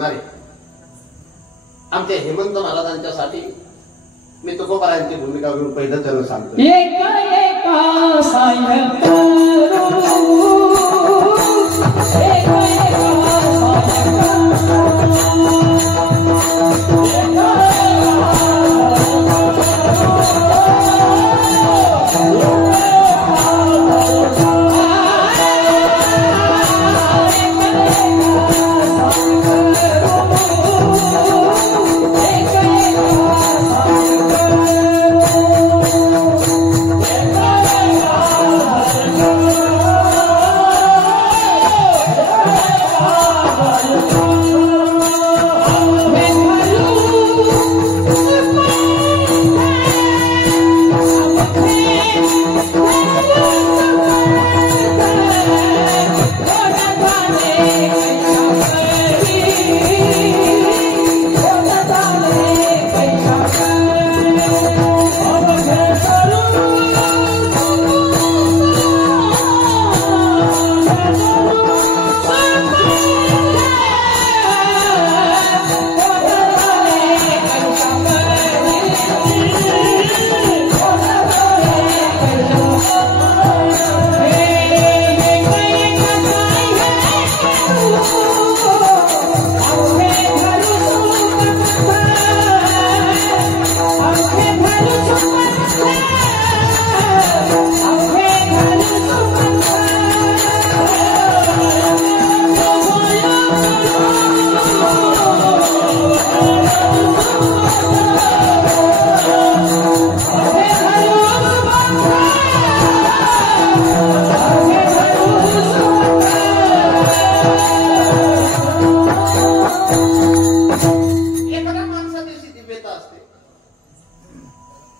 करणारे आमच्या हेमंत महाराजांच्यासाठी मी तुकोबारायांची भूमिका घेऊन पहिलं त्यांना सांगतो.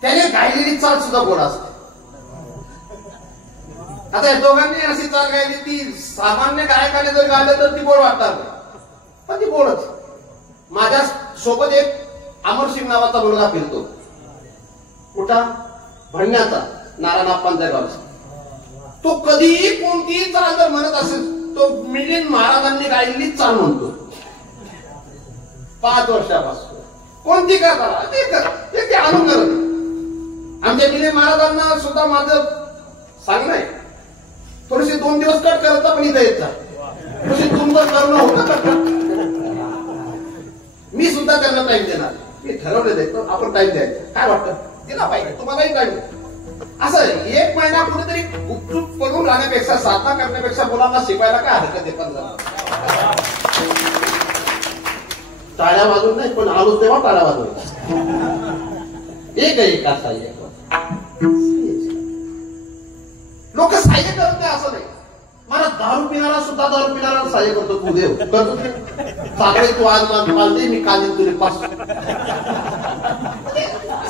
त्याने गायलेली चाल सुद्धा गोड असते. आता या दोघांनी अशी चाल गायली ती सामान्य गायकाने जर गायलं तर ती गोड वाटणार नाही, पण ती गोडच. माझ्या सोबत एक अमरसिंग नावाचा मुलगा फिरतो, कुठा भरण्याचा नारायणाप्पांच्या गावचा. तो कधीही कोणतीही चाल जर म्हणत असेल तो मिलिंद महाराजांनी गायलेली चाल म्हणतो. 5 वर्षापासून कोणती का करा ते अनुकरण. आमच्या मिलिंद महाराजांना सुद्धा माझं सांगणं आहे, थोडेसे 2 दिवस कट करता पण इथं येत थोडीशी तुमचं करणं होतं. मी सुद्धा त्यांना टाइम देणार. मी ठरवलं देतो आपण टाइम द्यायचं. काय वाटतं दिला पाहिजे तुम्हालाही टाइम. असं 1 महिना कुठेतरी गुपचूप पडून राहण्यापेक्षा साधना करण्यापेक्षा मुलांना शिकवायला काय हरकत आहे. 15 टाळ्या वाजून नाही पण आलो तेव्हा टाळ्या वाजवायच्या. एक असा एक लोक सहाय्य करत नाही असं नाही. मला दारू पिणारा सुद्धा दारू पिणारा सहाय्य करतो. तू देव करतो साखरे तू आज मालते मी काल तुले 5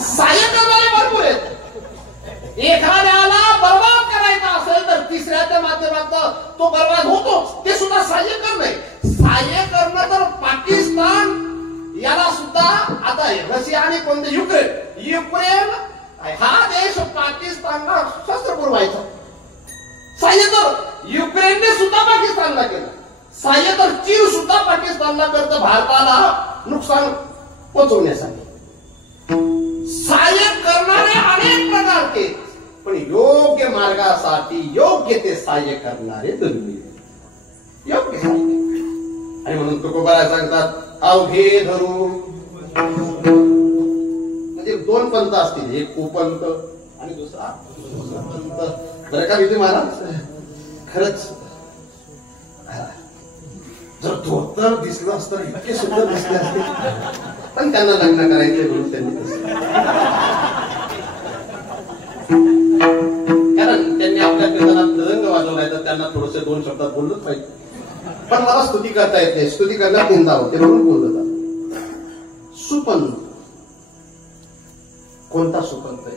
सहाय्य करणारे भरपूर आहेत. एखाद्याला बर्बाद करायचा असेल तर तिसऱ्याच्या माध्यमातून तो बर्बाद होतो. ते सुद्धा सहाय्य करणे. सहाय्य करणं तर पाकिस्तान याला सुद्धा आता रशिया आणि कोणते युक्रेन हा देश पाकिस्तानला शस्त्र पुरवायचा. सहाय्य तर युक्रेनने सुद्धा पाकिस्तानला केलं. सहाय्य तर चीन सुद्धा पाकिस्तानला करतं भारताला नुकसान पोचवण्यासाठी. सहाय्य करणारे अनेक प्रकारचे पण योग्य मार्गासाठी योग्य ते सहाय्य करणारे दुर्मिळ. योग्य सहाय्य आणि म्हणून तुकोबा सांगतात अवघे धरू. म्हणजे 2 पंथ असतील, एक कुपंथ आणि दुसरा पंथ. बरं का विजय महाराज खरंच जर धोतर दिसलं असतं इतके सुंदर दिसले असते पण त्यांना लग्न करायचे म्हणून त्यांनी कारण त्यांनी आपल्या कीर्तनात मृदंग वाजवलाय तर त्यांना थोडसे 2 शब्दात बोललंच पाहिजे. पण मला स्तुती करता येते, स्तुती करण्यात निंदा होते म्हणून बोलत आहे. सुपंथ कोणता सुपंथ आहे?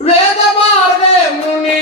वेद मार्गे मुनी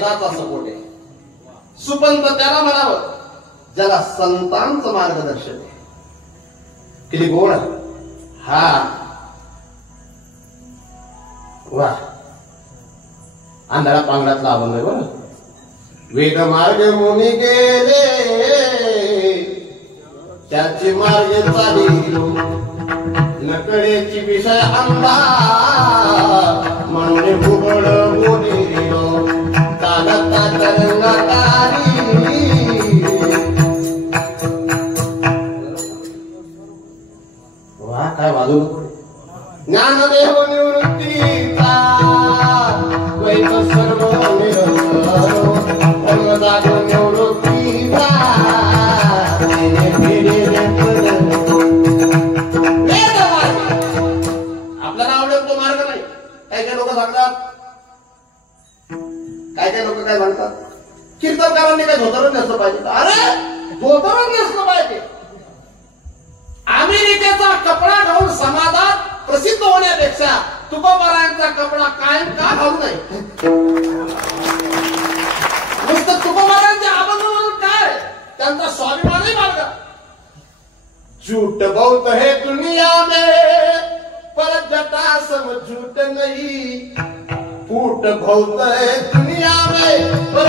वेदाचा सपोर्ट आहे. सुपंत त्याला म्हणावं ज्याला संतांचं मार्गदर्शन आहे. किती गोड हा वा. आंधळा पांगडातला अभंग आहे बरं. वेद मार्ग मुनी गेले त्याची मार्ग चालिलो नकळेची विषय आंबा म्हणून भुगड बोलिलो चालता तरंगारी. वा काय वाजू नको. ज्ञानदेव निवृत्तीचा वैत सर्व आपल्याला आवडेल तो मार्ग नाही. काही काही लोक सांगतात काही लोक काय म्हणतात कीर्तनकारांनी काय धोतरच नसलं पाहिजे. अरे धोतरच नसलं पाहिजे. अमेरिकेचा कपडा घालून समाजात प्रसिद्ध होण्यापेक्षा तुकोबारायांचा कपडा कायम का घालू नये. नुसतं तुकोबारांचे अभंग म्हणून काय त्यांचा स्वाभिमानही मार्ग. झूठ बहुत है दुनिया में पर जटा सब झूठ नहीं. फूट बहुत है दुनिया में पर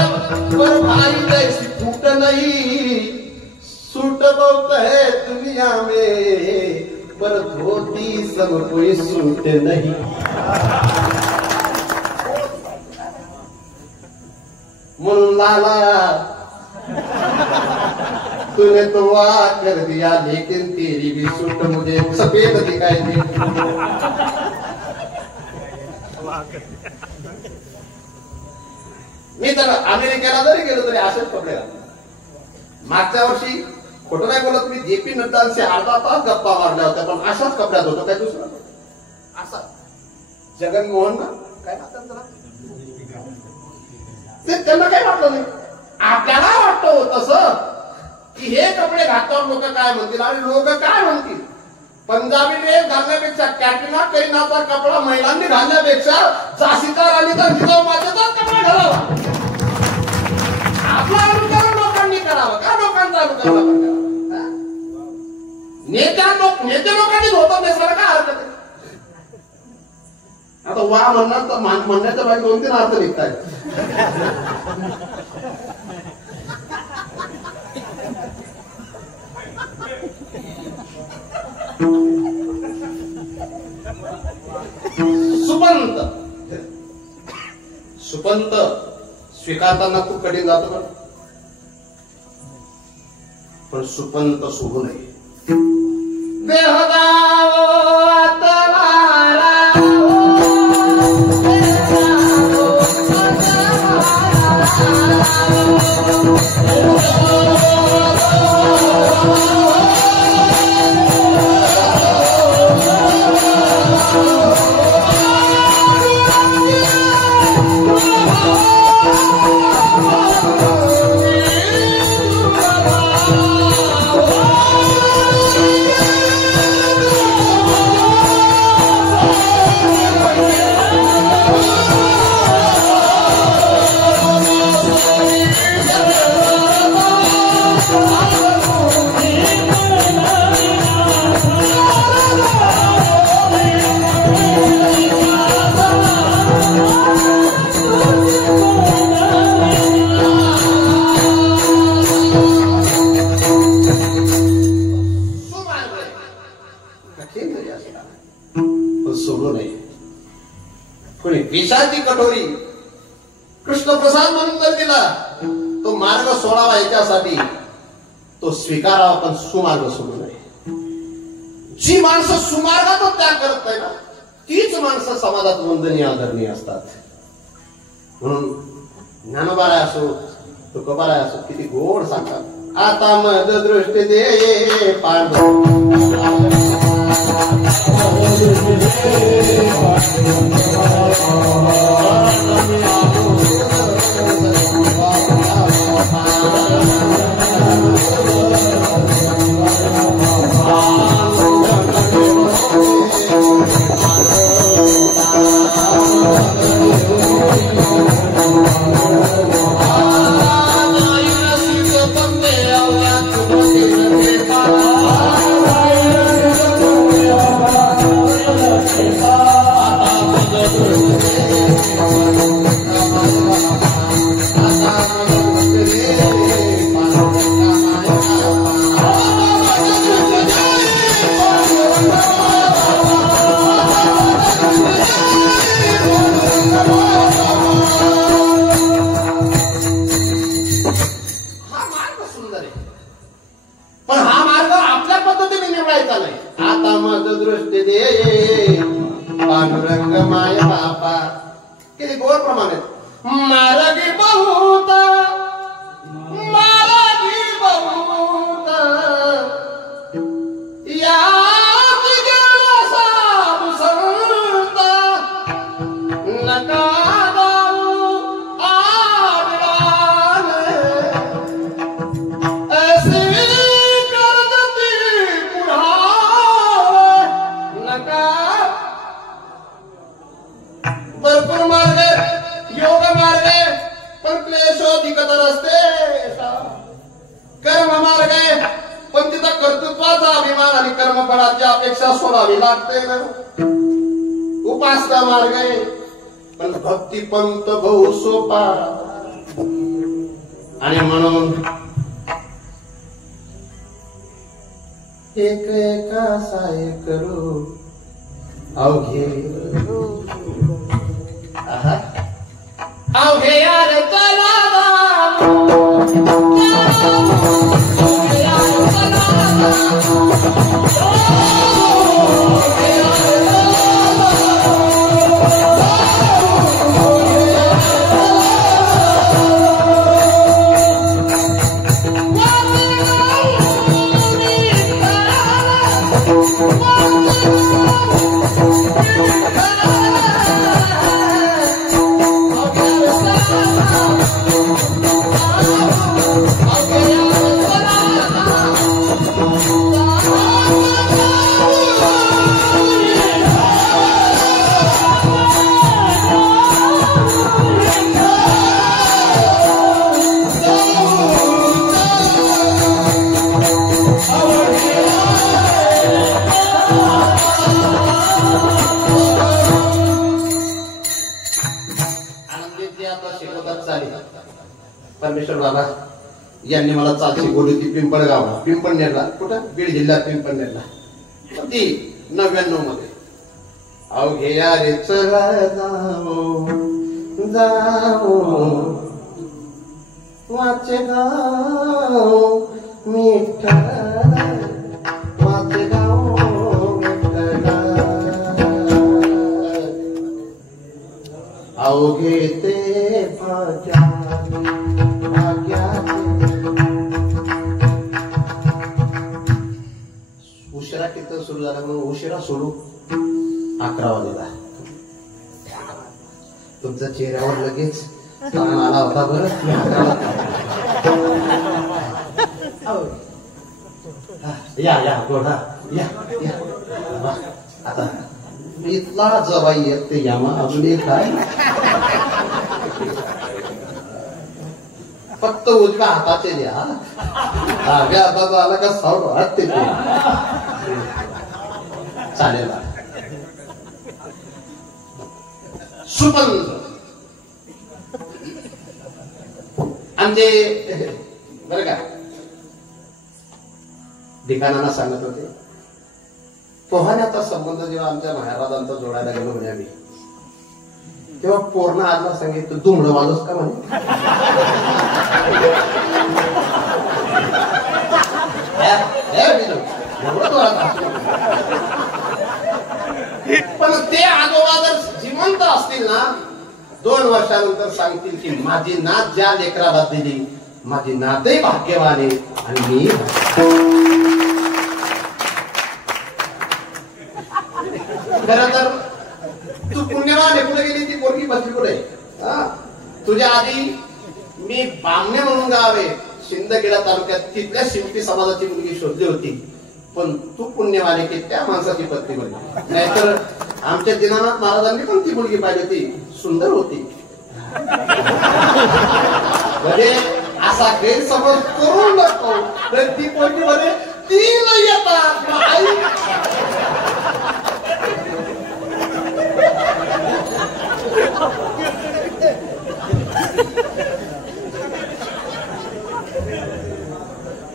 भाई जैसी फूट नहीं. सूट बहुत है दुनिया में पर धोती सब कोई सूट नहीं. मुल्ला तूने तो वाह कर दिया लेकिन तेरी भी सूट मुझे सफेद दिखाई दी. मी तर अमेरिकेला जरी गेलो तरी असेच कपडे घालतो. मागच्या वर्षी खोटं नाही बोलत मी जेपी नड्डांशी अर्धा तास गप्पा मारल्या होत्या पण अशाच कपड्यात होतो. काय दुसरं असा जगनमोहन ना काय ते त्यांना काही वाटलं नाही. आपल्याला वाटतं तसं की हे कपडे घातल्यावर लोक काय म्हणतील आणि लोक काय म्हणतील. पंजाबी ड्रेस घालण्यापेक्षा कॅटरिना कैफचा कपडा महिलांनी घालण्यापेक्षा झाशीचा राणीचा जिजाऊ मातेचाच कपडा घालावा. आपलं अनुकरण लोकांनी करावं का लोकांचं अनुकरण करावं. नेते लोकांनी धोतर नेसला काय हरकत आहे. आता वा म्हणणार तर म्हणण्याच्या बाहेर 2-3 अर्थ निघतायत. सुपंत स्वीकारताना खूप कठीण जातं पण सुपंत सोडू नये. सोडू नये. कोणी विषाची कटोरी कृष्णप्रसाद म्हणून जर दिला तो मार्ग सोडावा याच्यासाठी तो स्वीकारावा पण सुमार्ग सोडू नये. जी माणसं सुमार्गाचा त्याग करत नाही ना तीच माणसं समाजात वंदनीय आदरणीय असतात. म्हणून ज्ञानोबाराय असो तुकोबाराय असो किती गोड सांगतात. आता मद दृष्टी दे पांडव समज दृष्टी दे पांडुरंग माय बापा. किती गोड प्रमाणे मारगी बहुत या नका भरपूर मार्ग योग मार्ग पण क्लेशोधिकतर असते. कर्म मार्ग पण तिथं कर्तृत्वाचा अभिमान आणि कर्मफळाची अपेक्षा सोडावी लागते ना. उपासना मार्ग पण भक्ती पंत बहु सोपा. आणि म्हणून एक एका साय करू अवघे अवघे यार चला परमेश्वर बाबा यांनी मला चालची बोलली ती पिंपळगावला पिंपळनेरला कुठं बीड जिल्ह्यात पिंपळनेरला ती 99 मध्ये. अवघे यारे चला जाओ जाओ वाचे गाव मिठ्ठला वाचे गाव मिठ्ठला अवघे ते भाग्या उशिरा कीर्तन सुरू झाला म्हणून उशिरा सोडू 11 वाजेला. तुमच्या चेहऱ्यावर लगेच ताण आला होता बरं. या या गोडा या आता इथला जवाई येते यामा अजून एक काय फक्त उजव्या हाताचे द्या. डाव्या हाताचा आला का सावड वाटते चालेल. सुपंत आमचे बरं का ठिकाणांना सांगत होते. पोहाण्याचा संबंध जेव्हा आमच्या महाराजांचा जोडायला गेलो म्हणे आम्ही तेव्हा पूर्ण आजला सांगितलं दुमडं वाजोस का म्हणे. पण ते आजोबा जर जिवंत असतील ना 2 वर्षानंतर सांगतील की माझी नात ज्या लेकराला दिली माझी नातही भाग्यवान आहे आणि मी खरं तर तू पुण्यवान आहे. कुठे गेली ती पोरगी बसली कुठे. तुझ्या आधी मी बामणे म्हणून गाव आहे शिंदखेडा तालुक्यात तिथल्या शिंपी समाजाची मुलगी शोधली होती. पण तू पुण्यवान आहे की त्या माणसाची पत्नी बनली. नाहीतर आमच्या दीनानाथ महाराजांनी पण ती मुलगी पाहिली होती सुंदर होती. म्हणजे असा गैरसमज करू नको. तर ती पोरगी मध्ये 3 येतात.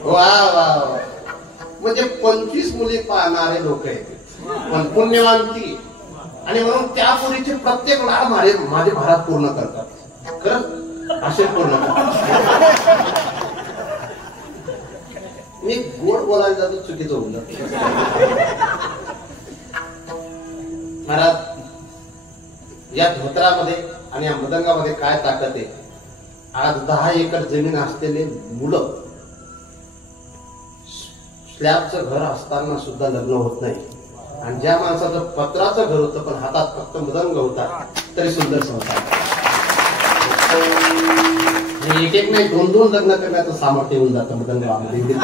वा वा म्हणजे 25 मुली पाहणारे लोक आहेत पण पुण्यवानती. आणि म्हणून त्या मुलीचे प्रत्येक लाड माझे महाराज पूर्ण करतात. खरंच असे पूर्ण करतात. मी गोड बोलायला जातो चुकीचं होऊन जातं. या धोत्रामध्ये आणि या मदंगामध्ये काय ताकद आहे. आज 10 एकर जमीन असलेले मुलं स्लॅबचं घर असताना सुद्धा लग्न होत नाही. आणि ज्या माणसाचं पत्राचं घर होतं पण हातात फक्त मदंग होता तरी सुंदर संसार. एक एक नाही 2-2 लग्न करण्याचं सामर्थ्य होऊन जातं मदंगामध्ये.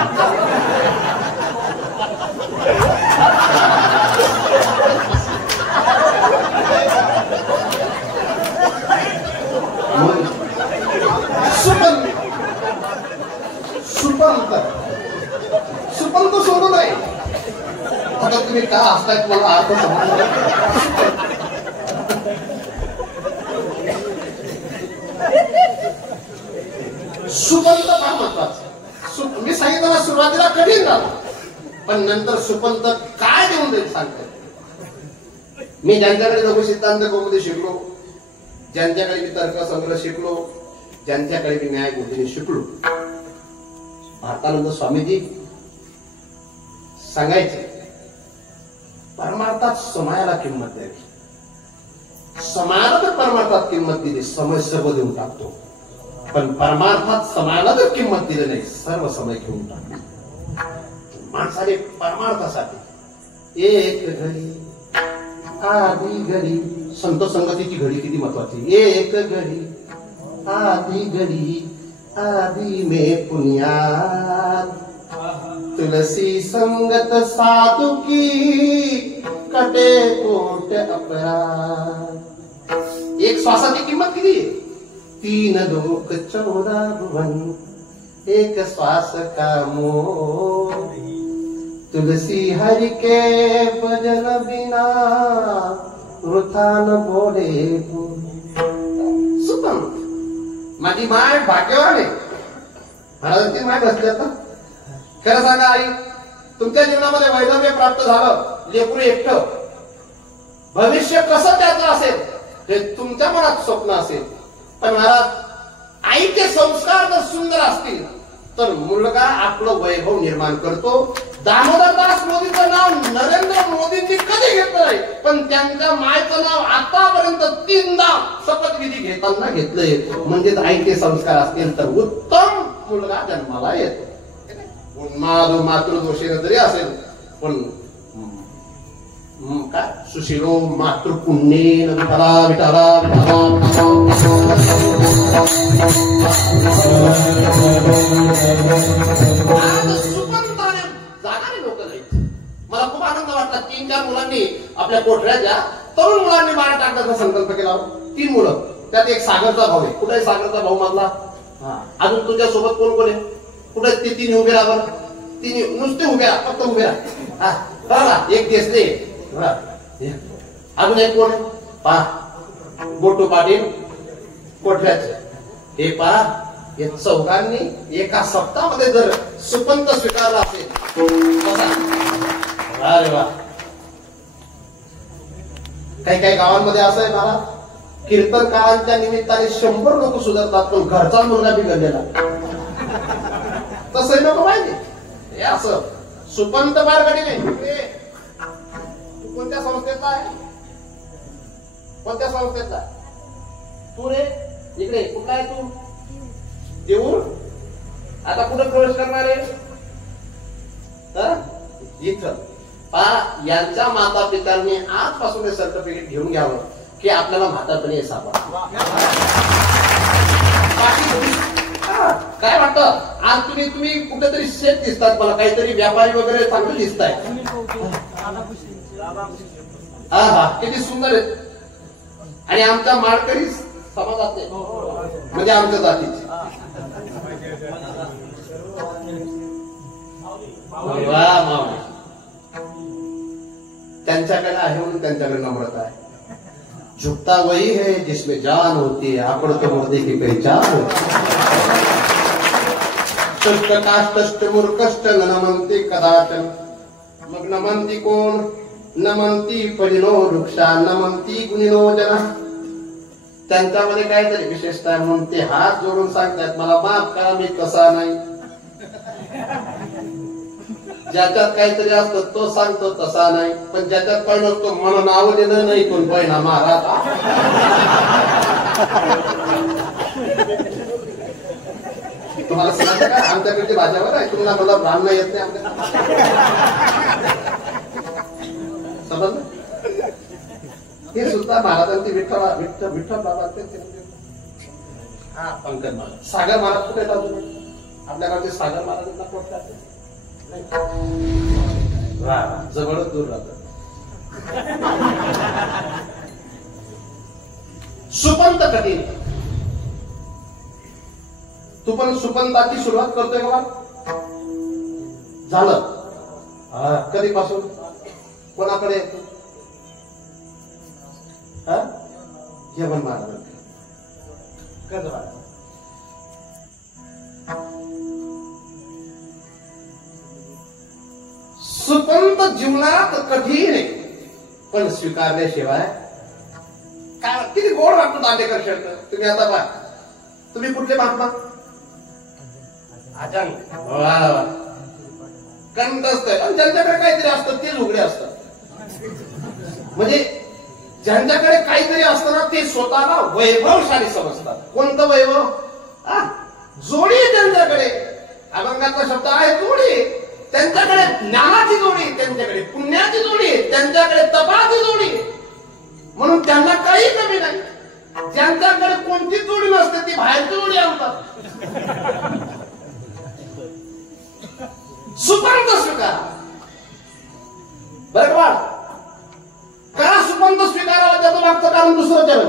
सुपंत सोडू नये. आता तुम्ही का असताय मला अर्थ समजला. सुपंत फार महत्वाचं. मी सांगितलं ना सुरुवातीला कठीण झालं पण नंतर सुपंत काय देऊन देईल सांगते. मी ज्यांच्याकडे लघु सिद्धांत कौमुदी शिकलो, ज्यांच्याकडे मी तर्कसंग्रह शिकलो, ज्यांच्याकडे मी न्यायबुद्धीने शिकलो, भारतानंद स्वामीजी सांगायचे परमार्थात समयाला किंमत द्यावी. समयाला जर परमार्थात किंमत दिली समय सर्व देऊन टाकतो. पण परमार्थात समयाला जर किंमत दिली नाही सर्व समय घेऊन टाकतो. माणसाने परमार्थासाठी एक घडी आधी घडी, संत संगतीची घडी किती महत्वाची. एक घडी आधी घडी आदि में पुण्यात तुलसी संगत साधु की कटे कोट अपराध. एक श्वासाची किंमत किती आहे. 3 लोक 14 भुवन एक श्वास का मोह. तुलसी हरि के भजन बिना वृथा न बोले. सुपंत माझी माय भाग्यवान आहे. महाराजांची माय बसली आता. खरं सांगा आई, तुमच्या जीवनामध्ये वैधव्य प्राप्त झालं, लेकरू एकटं, भविष्य कसं त्याचं असेल हे तुमच्या मनात स्वप्न असेल. पण महाराज आईचे संस्कार जर सुंदर असतील तर मुलगा आपलं वैभव निर्माण करतो. दामोदरदास मोदीचं नाव नरेंद्र मोदींनी कधी घेतलं नाही पण त्यांच्या मायचं नाव आतापर्यंत 3दा शपथविधी घेताना घेतलंय. म्हणजे आईचे संस्कार असतील तर उत्तम मुलगा जन्माला येतो. उन्माद मातृदोषीने जरी असेल पण काय सुशिरो मातृपुण्येन विठला विठला जाणारे लोक नाहीत. मला खूप आनंद वाटला. 3-4 मुलांनी आपल्या कोठऱ्याच्या तरुण मुलांनी बाहेर टाकण्याचा संकल्प केला. 3 मुलं, त्यात एक सागरचा भाऊ आहे. कुठे सागरचा भाऊ मधला. अजून तुझ्या सोबत कोण कोण आहे. कुठे ते 3 उभे राहा. 3 नुसते उभे राहा, फक्त उभे राहा. बघा एक दिसते. अजून एक कोण पहा. गोटू पाटील कोठऱ्याचे. हे पहा या चौघांनी एका सप्ताहामध्ये जर सुपंत स्वीकारला असेल. अरे वा. काही गावांमध्ये असं आहे मला कीर्तनकारांच्या निमित्ताने 100 लोक सुधारतात पण घरचा मुलगा बिघडलेला. तसं नको पाहिजे. हे असं सुपंत बारगडी नाही. तू कोणत्या संस्थेतला आहे. कोणत्या संस्थेतला तू रे. इकडे कुठला आहे तू. देऊळ. आता कुठं प्रवेश करणार आहे. इथं पहा यांच्या माता पित्यांनी आजपासून हे सर्टिफिकेट घेऊन घ्यावं की आपल्याला म्हातारपणी हे सापडा. काय वाटतं आज तुम्ही कुठेतरी शेत दिसतात. मला काहीतरी व्यापारी वगैरे चांगले दिसताय. हा किती सुंदर आहेत. आणि आमच्या माळकरी समाजाचे म्हणजे आमच्या जातीचे. त्यांच्याकडे आहे म्हणून त्यांच्याकडे नम्रता आहे. झुकता वही है जिसमें जान होती है. आकड़ तो मुर्दे की पहचान होती. कष्ट काष्ट मूर्कष्ट नमंती कदाचन. मग नमंती कोण. नमंती परिणो वृक्षा नमंती गुणिनो जना. त्यांच्यामध्ये काहीतरी विशेषता आहे म्हणून ते हात जोडून सांगतात मला माफ करा मी तसा नाही. ज्याच्यात काहीतरी असतं तो सांगतो तसा नाही, पण ज्याच्यात पण नसतो म्हणून नाव देणं नाही कोण पहिला महाराज. तुम्हाला सांगतं का आमच्याकडची भाज्यावर आहे, तुम्हाला मला ब्राह्मण येत नाही आपल्याला. समजलं? हे सुद्धा महाराजांची विठ्ठल बाबांचे हा पंकज महाराज. सागर महाराज कुठे येतात तुम्ही? आपल्याकडे सागर महाराजांना पोट जवळच दूर राहतात. सुपंत कधी तू पण सुपंताची सुरुवात करतोय का? झालं कधीपासून? कोणाकडे येतो? जेवण महाराज सुपंत जीवनात कठीण आहे, पण स्वीकारल्याशिवाय काय किती गोड वाटतो दांडेकर शब्द. तुम्ही आता पहा, तुम्ही कुठले महात्मा? अजंग. कंठस्थ आहे, आणि ज्यांच्याकडे काहीतरी असतं ते उघडे असतात. म्हणजे ज्यांच्याकडे काहीतरी असताना ते स्वतःला वैभवशाली समजतात. कोणतं वैभव? जोडी आहे त्यांच्याकडे. अभंगाचा शब्द आहे जोडी. त्यांच्याकडे ज्ञानाची जोडी, त्यांच्याकडे पुण्याची जोडी, त्यांच्याकडे तपाची जोडी, म्हणून त्यांना काही कमी नाही. ज्यांच्याकडे कोणतीच जोडी नसते ती बाहेरची जोडी आणतात. सुपंत स्वीकार बरं का? का सुपंत स्वीकारावा त्याचं मागचं कारण दुसरं चरण.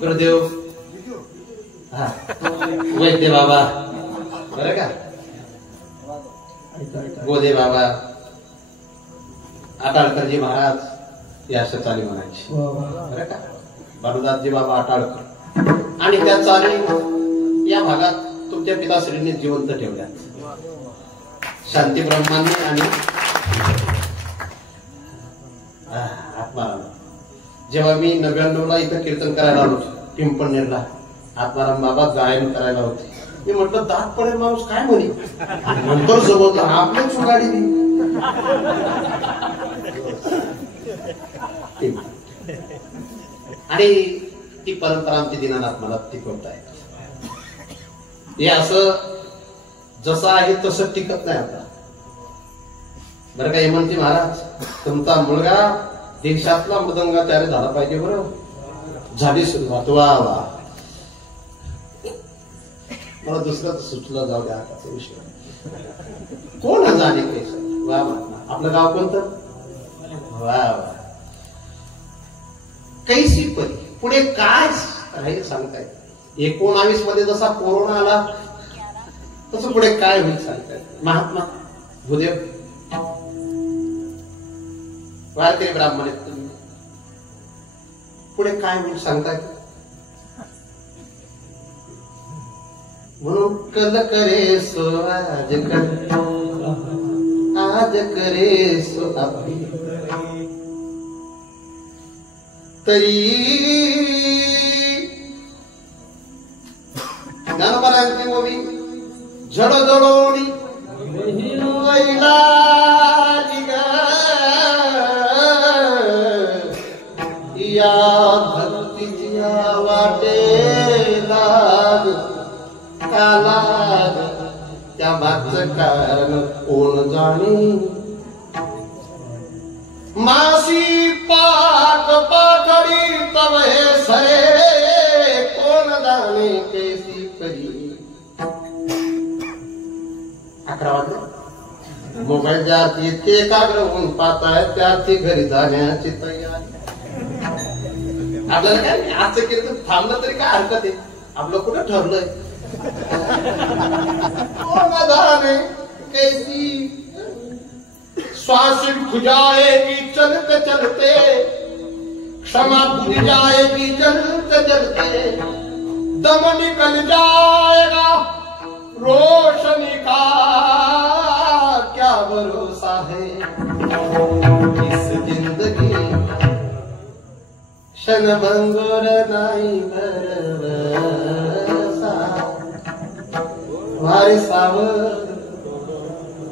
गुरुदेव वैद्य बाबा बरं का, गोदे बाबा, आटाळकरजी महाराज या असं चाली म्हणायचे बरं का. बालुदासजी बाबा आटाळकर आणि त्या चाली या भागात तुमच्या पिताश्रींनी जिवंत ठेवल्यात. शांती ब्रह्मांनी आणि आत्माराम. जेव्हा मी 99 ला इथं कीर्तन करायला आलो पिंपळनेरला, आत्माराम बाबा गायन करायला होते. मी म्हटलं दात पडेल माणूस काय म्हणे, नंतर जमवलं आपल्याच गाडी आणि ती परंपरा आमची दीनानाथ मला टिकवत आहे. हे असं जसं आहे तसं टिकत नाही आता बरं का. हेमंतजी महाराज, तुमचा मुलगा देशातला मृदंगाचार्य झाला पाहिजे. बरं झाली सुरुवात. वा वा. मला दुसरं सुचलं, जाऊ द्या आताचा विषय. कोण जाणे कैसर. वा म्हणा. आपलं गाव कोणतं. वा वा. कैसी परी. पुढे काय राहील सांगताय. 19 मध्ये जसा कोरोना आला तसं पुढे काय होईल सांगताय. महात्मा भूदेव वारकरी ब्राह्मण आहेत तुम्ही, पुढे काय होईल सांगताय. म्हणून कल करे सो आज कर, आज करे सो अभी, तरी ज्ञानोबांची ओवी झडझडोडी या भक्तीच्या वाटेला काला त्या मागचं कारण कोण जाणे. मासी पाक पाकडी तव हे सरे कोण जाणे कैसी परी. 11 वाजले. मोबाईल ज्याची ते एकाग्र होऊन पाहताय त्याची घरी जाण्याची तयारी. आपल्याला काय आजचं कीर्तन थांबलं तरी काय हरकत आहे. आपलं कुठं ठरलंय. कोण जाणे कैसी श्वास रुक जाएगी चलते चलते, क्षमा भूल जाएगी चलते चलते, दम निकल जाएगा रोशनी का क्या भरोसा है. इस जिंदगी क्षणभंगुर नाही भरवसा. वारे सावध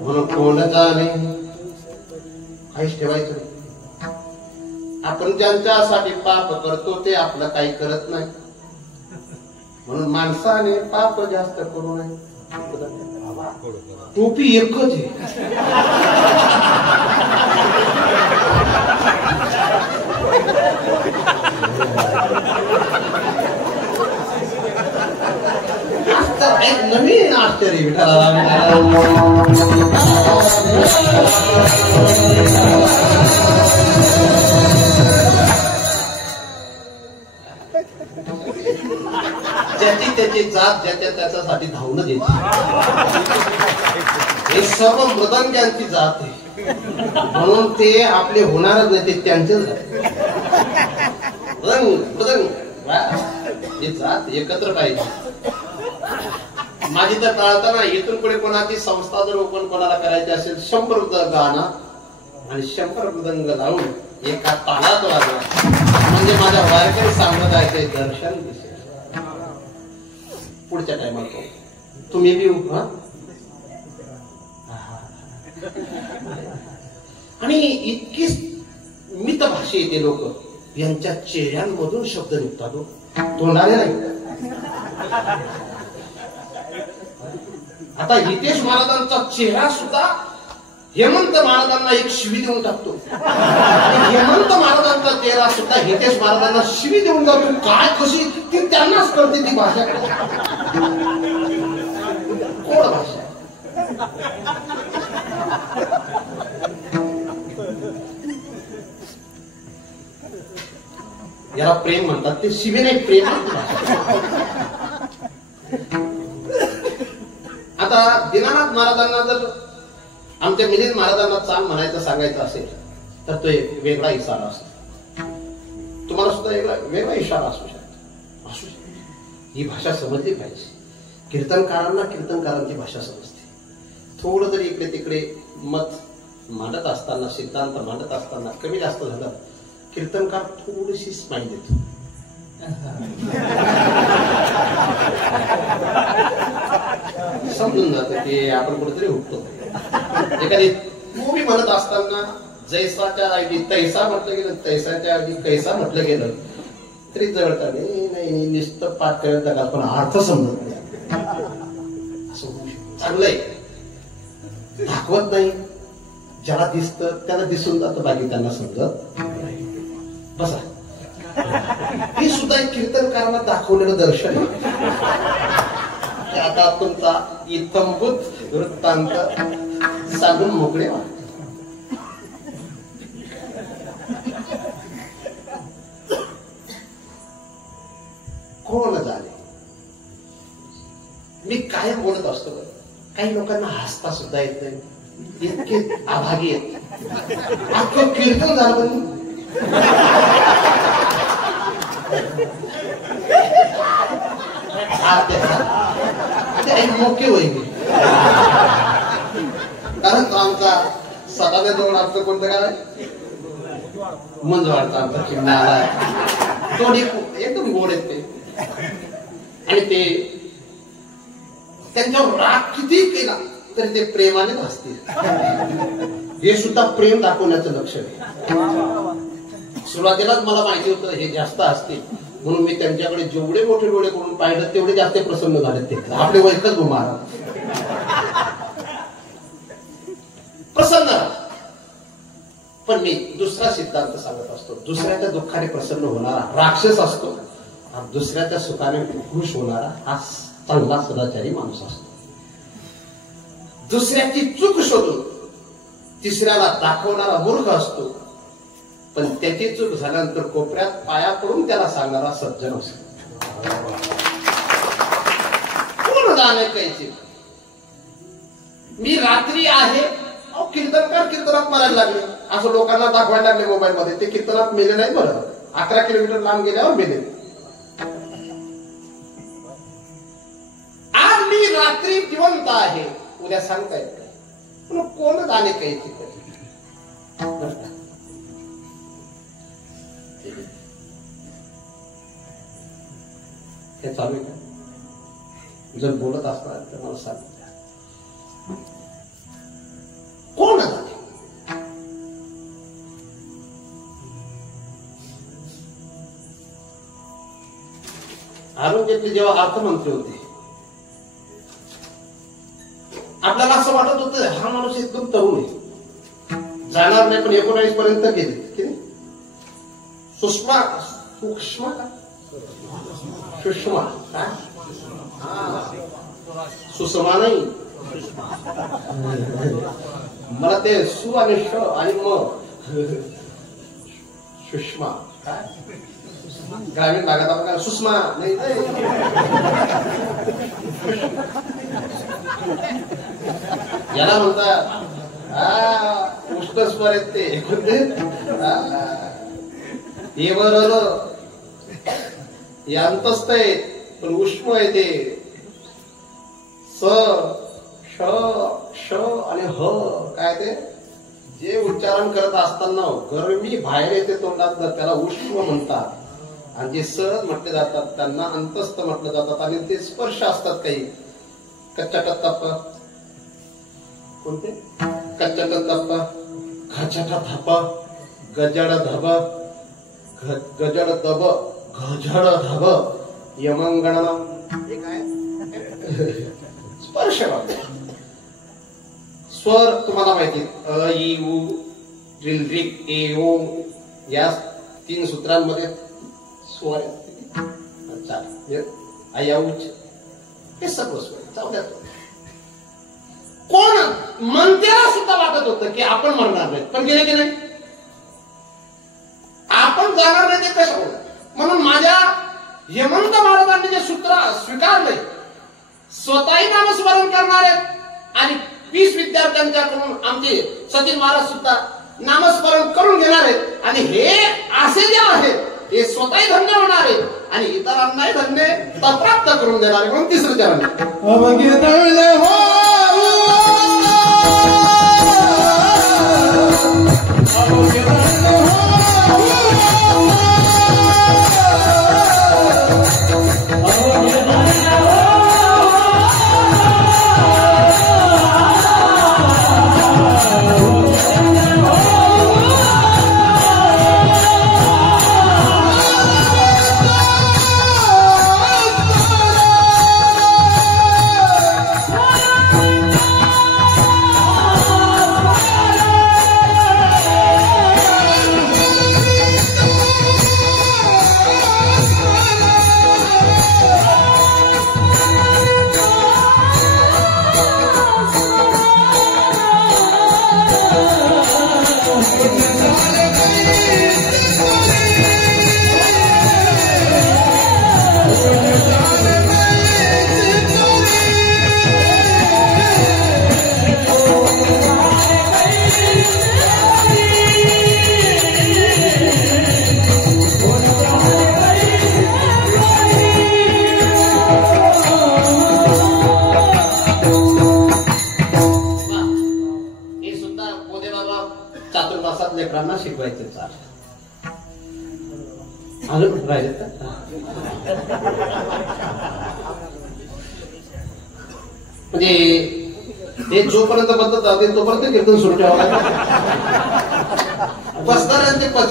म्हणून कोण जाणे काहीच ठेवायचं नाही. आपण ज्यांच्यासाठी पाप करतो ते आपलं काही करत नाही. म्हणून माणसाने पाप जास्त करू नये. टोपी एकच आहे. एक नवीन आश्चर्य ज्याची त्याची जात ज्याच्या त्याच्यासाठी धावणं देते. हे सर्व मृदंग्यांची जात आहे. म्हणून ते आपले होणारच नाही, ते त्यांचेच मृदंग. हे जात एकत्र पाहिजे. माझी तर टाळताना इथून पुढे कोणाची संस्था जर ओपन कोणाला करायची असेल 100 गाणं आणि 100 मृदंग लावून एका तालात वाजवा म्हणजे माझ्या वारकरी सांप्रदायाचे दर्शन दिसेल. पुढच्या टायमाला तुम्ही बी उभा. आणि इतकी मित भाषे येते लोक यांच्या चेहऱ्यांमधून शब्द निघतात. तोंडाने नाही. आता हितेश महाराजांचा चेहरा सुद्धा हेमंत महाराजांना एक शिवी देऊन टाकतो. हेमंत महाराजांचा चेहरा सुद्धा हितेश महाराजांना शिवी देऊन जातो. काय कशी ती त्यांनाच कळते ती भाषा. कोण भाषा. याला प्रेम म्हणतात. ते शिवी नाही, प्रेम. आता दीनानाथ महाराजांना जर आमच्या मिलिंद महाराजांना चाल म्हणायचं सांगायचं असेल तर तो एक वेगळा इशारा असतो. तुम्हाला सुद्धा वेगळा इशारा असू शकतो. ही भाषा समजली पाहिजे. कीर्तनकारांना कीर्तनकारांची भाषा समजते. थोडं जरी इकडे तिकडे मत मांडत असताना, सिद्धांत मांडत असताना कमी जास्त झालं, कीर्तनकार थोडीशी स्माईल देतो. समजून जातं की आपण कुठेतरी उठतो. एखादी मूवी म्हणत असताना जैसाच्या ऐवजी तैसा म्हटलं गेलं, तैसाच्या ऐवजी कैसा म्हटलं गेलं, तरी जवळ का नाही नुसतं पाठ करत का पण अर्थ समजत नाही असं होऊ शकतं. चांगलंय दाखवत नाही, ज्याला दिसतं त्याला दिसून जातं, बाकी त्यांना समजत नाही. बसा. हे सुद्धा एक कीर्तनकारांना दाखवलेलं दर्शन आहे. आता तुमचा इत्थंभूत वृत्तांत सांगून मोकळे व्हा. कोण जाणे, मी काय बोलत असतो, काही लोकांना हसता सुद्धा येत नाही, इतके अभागी येत. अख्खं कीर्तन झालं पण मोके होईल. कारण आमचा सदाच्या जवळ आमचं कोणतं गाव आहे, मंजवाडचा आमचा किल्ला आला. तोंडी एकदम गोड आहेत ते, आणि ते त्यांच्यावर राग किती केला तरी ते प्रेमाने असतील. हे सुद्धा प्रेम दाखवण्याचं लक्षण आहे. सुरुवातीलाच मला माहिती होतं हे जास्त असतील, म्हणून मी त्यांच्याकडे जेवढे मोठे डोळे करून पाहिलं तेवढे जास्त प्रसन्न झाले. ते आपले वैकच घुमार प्रसन्न. पण मी दुसरा सिद्धांत सांगत असतो, दुसऱ्याच्या दुःखाने प्रसन्न होणारा राक्षस असतो, दुसऱ्याच्या सुखाने खुश होणारा हा चांगला सदाचारी माणूस असतो. दुसऱ्याची चूक शोधून तिसऱ्याला दाखवणारा मूर्ख असतो, पण त्याची चूक झाल्यानंतर कोपऱ्यात पाया पडून त्याला सांगणारा सज्जन असतो. कोण जाणे कैसे. मी रात्री आहे, कीर्तनकार कीर्तनात मारायला लागले असं लोकांना दाखवायला लागले मोबाईल मध्ये. ते कीर्तनात मेले नाही बरं, 11 किलोमीटर लांब गेल्यावर मेले. आज मी रात्री जिवंत आहे, उद्या सांगता येत नाही. कोण जाणे कैसे. हे चालू आहे का? जर बोलत असणार तर मला सांग. कोण जाणे. आरोग्यातले जेव्हा अर्थमंत्री होते, आपल्याला असं वाटत होतं हा माणूस एकदम तरुण आहे, जाणार नाही, पण 19 पर्यंत गेले. सुषमा सुषमा नाही, मला ते सु आणि श आणि म सुषमा ग्रामीण भागात आपण सुषमा नाही, याला म्हणतात उष्णस्वर आहेत ते हे बरोबर अंतस्थ आहे, पण उष्म आहे ते. स श श आणि ह काय ते जे उच्चारण करत असताना गरमी बाहेर येते तोंडात, त्याला उष्म म्हणतात. आणि जे सहज म्हटले जातात त्यांना अंतस्थ म्हटलं जातात. आणि ते स्पर्श असतात काही. कच्चट तप, कोणते कच्चट तप, खचट थप, गजड धब, गजड दब, गजड धब, यमंगण. हे काय स्पर्श. स्वर तुम्हाला माहिती, अ इ उ ऋ ऋ ए ओ, या 3 सूत्रांमध्ये स्वर आहेत. अयाउच हे सर्व स्वर चावल्यात. कोण म्हणत्याला सुद्धा वाटत होतं की आपण म्हणणार नाही, पण गेले की नाही, आपण जाणार नाही ते कसं. म्हणून माझ्या हेमंत महाराजांनी जे सूत्र स्वीकारले, स्वतःही नामस्मरण करणार आहेत आणि 20 विद्यार्थ्यांच्याकडून आमचे सचिन महाराज सुद्धा नामस्मरण करून घेणार आहेत. आणि हे असे जे आहेत हे स्वतःही धन्य होणार आहेत आणि इतरांनाही धन्य प्राप्त करून देणार आहे. म्हणून 3रं चरण अजून राहिले का? म्हणजे हे जोपर्यंत बदलत राहते तोपर्यंत कीर्तन सुरू ठेवावं लागतं. बसणार ते पच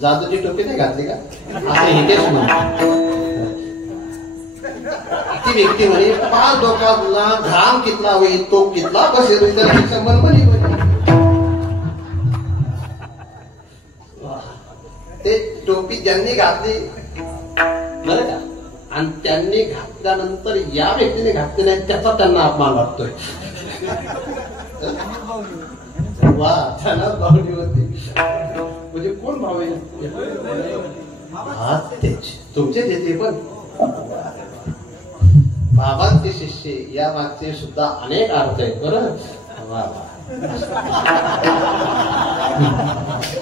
जादूची टोपी नाही घातली का असं हितेश म्हणतो. ती व्यक्ती म्हणे पाच डोकातला घाम कितला होईल तो कितला बसेल ते टोपी ज्यांनी घातली बरं का आणि त्यांनी घातल्यानंतर या व्यक्तीने घातली नाही त्याचा त्यांना अपमान वाटतोय. वा त्यांना भावनी होती म्हणजे कोण भाव आहे तेच तुमचे येते पण बाबांचे शिष्य या मागचे सुद्धा अनेक अर्थ आहेत बरं.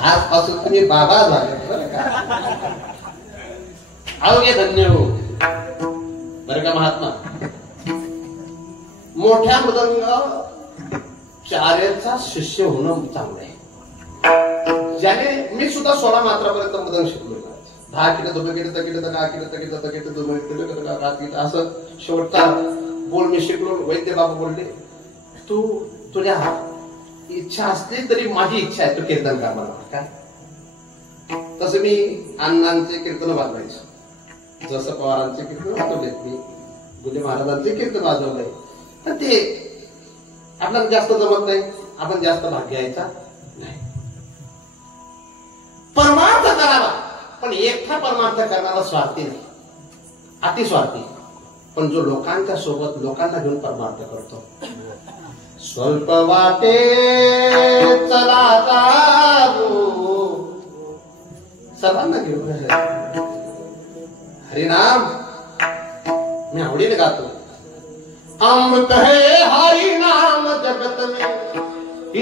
आजपासून तुम्ही बाबा झाले बरं का. अवघे धन्य हो बरं का महात्मा. मोठ्या मृदंग चार्याचा शिष्य होणं चांगलं आहे. ज्याने मी सुद्धा 16 मात्रापर्यंत मृदंग शिकलो. 10 किलो दोन किलो तकिलो 10 किलो तकिलो तकिलो 2 किलो 7 किलो असं शेवटचा बोल मी शिकलो. वैद्य बाबा बोलले तू तुझ्या इच्छा असली तरी माझी इच्छा आहे तू कीर्तन कर मला काय. तसं मी अण्णांचे कीर्तन वाजवायचं. जसं पवारांचे कीर्तन वाजवलेत मी गुले महाराजांचे कीर्तन वाजवलंय. तर ते आपल्याला जास्त जमत नाही. आपण जास्त भाग घ्यायचा नाही. परमार्थ करावा पण एकटा परमार्थ करणारा स्वार्थी नाही अतिस्वार्थी. पण जो लोकांच्या सोबत लोकांना घेऊन परमार्थ करतो. स्वल्प वाटे चला जाऊ सर्वांना घेऊन हरिनाम मी आवडीने गातो. अमृत है हरि नाम जगत में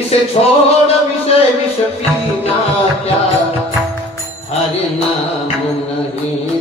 इसे छोड़ विषय विष पीना क्या. हरि नाम नहीं